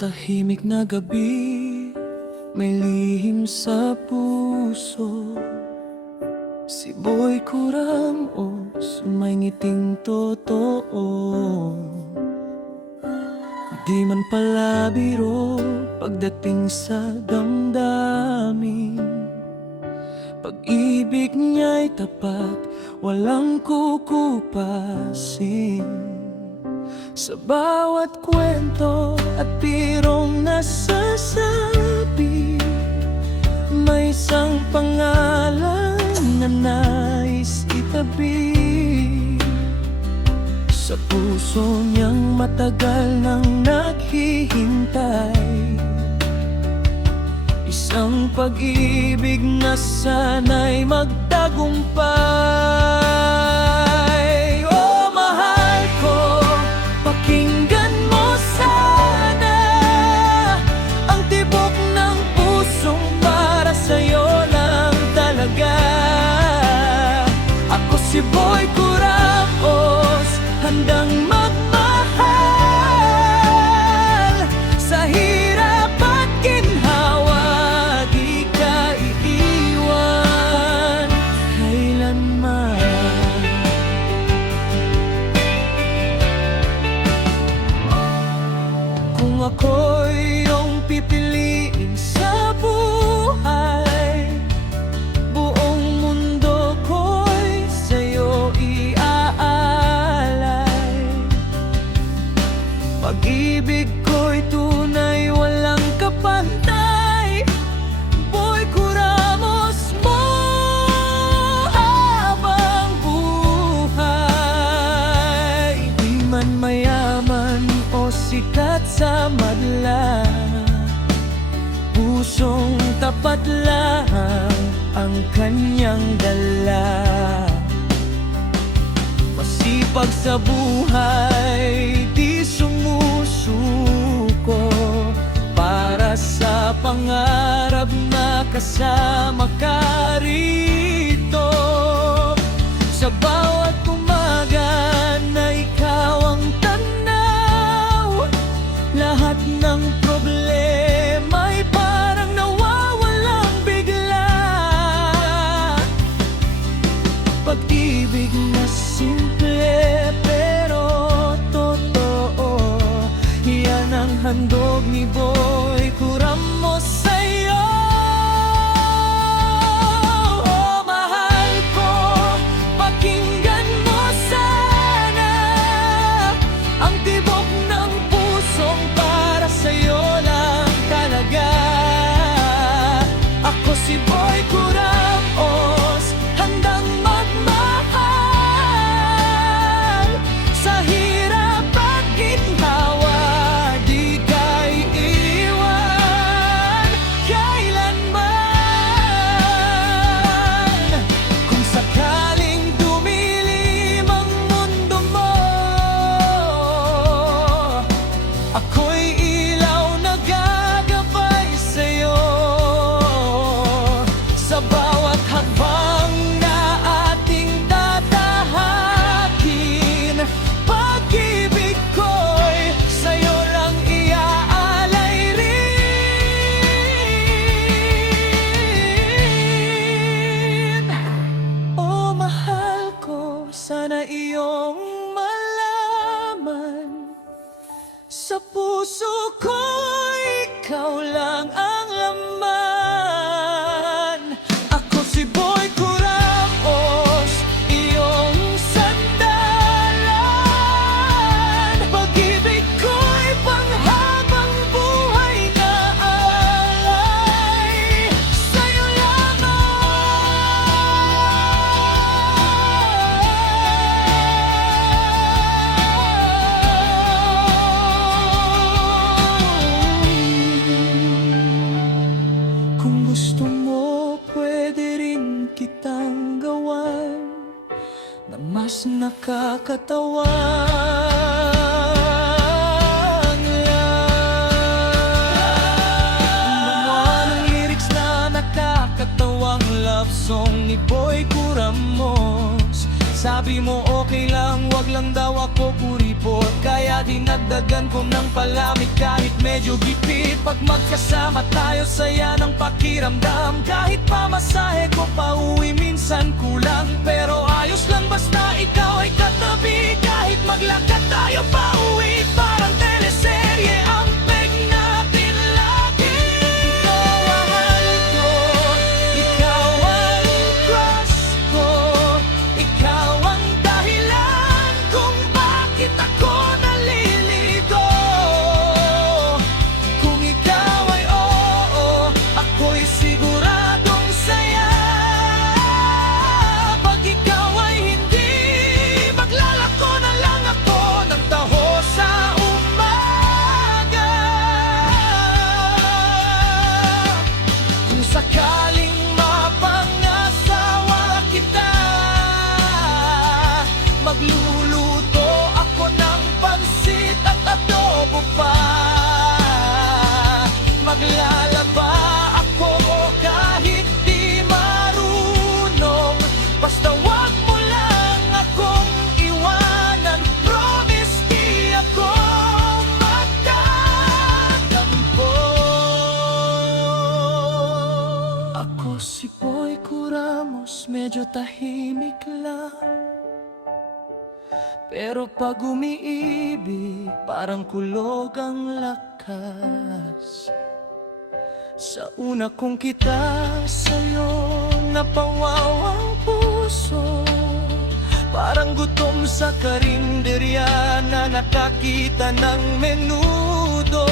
tahimik na gabi, may lihim sa puso. Si Boy Kuramos, may ngiting totoo. Di man pala biro pagdating sa damdamin. Pag-ibig niya'y tapat, walang kukupasin. Sa bawat kwento at pirong nasasabi, may isang pangalan na nais itabi. Sa puso niyang matagal nang naghihintay, isang pag-ibig na sana'y magtagumpay. Oh, mahal ko, pakinggan mo sana ang tibok ng pusong para sa'yo lang talaga. Ako si Boy Kuramos, handang magmahal. Sa hirap at ginhawa, di ka iiwan kailanman. Kung ako'y iyong pipiliin sa buhay, buong mundo ko'y sa'yo iaalay. Pag-ibig ko'y tunay, walang kapantay. Boy Kuramos mo habang buhay. Di man mayaman o sikat sa madla, pusong tapat lang ang kanyang dala. Masipag sa buhay, di sumusuko, para sa pangarap na kasama ka rito. Sa bawat umaga na ikaw ang tanaw, lahat ng problema'y parang nawawalang bigla. Pag-ibig na simple pero totoo, yan ang handog ni Boy Kuramos sa'yo. Oh, mahal ko, pakinggan mo sana ang tibok ng pusong para sa'yo lang talaga. Ako si Boy Kuramos, handang magmahal. Sa hirap at ginhawa, di ka iiwan kailanman. Kung sakaling dumilim ang mundo mo, ako'y ilaw na gagabay sa'yo. Sa bawat hakbang na ating tatahakin, pag-ibig ko'y sa'yo lang iaalay rin. Oh, mahal ko, sana iyong malaman, sa puso ko ikaw lang ang laman. Ako si Boy Kuramos, iyong sandalan. Pag-ibig ko'y panghabang buhay na alay sa'yo lamang. Kung gusto mo, pwede rin kitang gawan na mas nakakatawang gumawa ng lyrics na nakakatawang love song ni Boy Kuramos. Sabi mo okay lang, wag lang daw ako kuripot. Kaya dinagdagan ko ng palamig kahit medyo gipit. Pag magkasama tayo, saya ng pakiramdam. Kahit pamasahe ko pa uwi minsan kulang. Pero ayos lang basta ikaw ay katabi. Kahit maglakad tayo pa uwi, parang teleserye ang peg natin lagi. Ikaw ang mahal ko, ikaw ang crush ko, ikaw ang dahilan kung bakit ako nalilito. Kung ikaw ay oo, ako'y siguradong saya. Pag ikaw ay hindi, maglalako na lang ako ng taho sa umaga. Kung sakaling mapangasawa kita, magluluto ako ng pansit at adobo pa. Maglalaba ako kahit di marunong. Basta wag mo lang akong iwanan. Promise di ako magtatampo. Ako si Boy Kuramos, medyo tahimik lang. Pero pag umiibig, parang kulog ang lakas. Sa una kong kita sa'yo, napawaw ang puso. Parang gutom sa karinderya na nakakita ng menudo.